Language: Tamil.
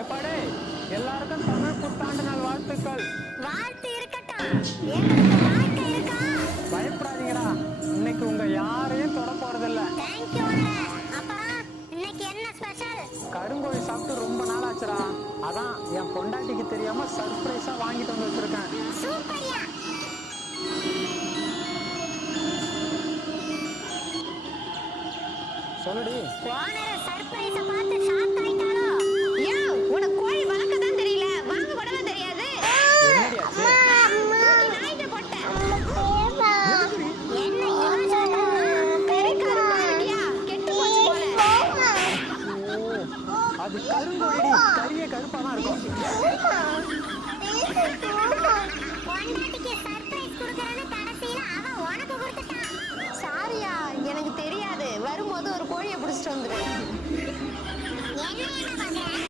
எப்பாடே எல்லாருக்கும் தமிழ் புத்தாண்டு நாள் வாழ்த்துக்கள். வாழ்த்து இருக்கட்டும், எங்களுக்கு வாழ்க்கை இருக்கா? பயப்படாதீங்கடா, இன்னைக்கு உங்க யாரையும் தொட போறதில்ல. Thank you. அப்புறம் இன்னைக்கு என்ன ஸ்பெஷல்? கருங்கோழி சாப்பிட்டு ரொம்ப நாள் ஆச்சுடா. அதான் என் பொண்டாட்டிக்கு தெரியாம சர்ப்ரைஸா வாங்கிட்டு வந்து வச்சிருக்கேன். சூப்பர்யா. சொல்லுடி. ஓனர் சர்ப்ரைஸ பார்த்து ஷாக் ஆயிட்டாளோ? யோ, உனக்கு கோழி வளர்க்க தான் தெரியல, வாங்க கூடவா தெரியாது? என்னடி ஆச்சு? தூக்கி நாய்ட்ட போட்டேன். என்ன இவன் சொல்றான்? கறி கருப்பா இருக்கியா? கெட்டு போச்சு போல. ஓ, அது கருங்கோழி. கறியே கருப்பா தான் இருக்கும். பொண்டாட்டிக்கு சர்ப்ரைஸ் கொடுக்கறேன்னு கடைசியில அவன் உனக்கு கொடுத்துட்டான். சாரியா, எனக்கு தெரியாது. வரும்போது ஒரு கோழியை பிடிச்சிட்டு வந்துரு.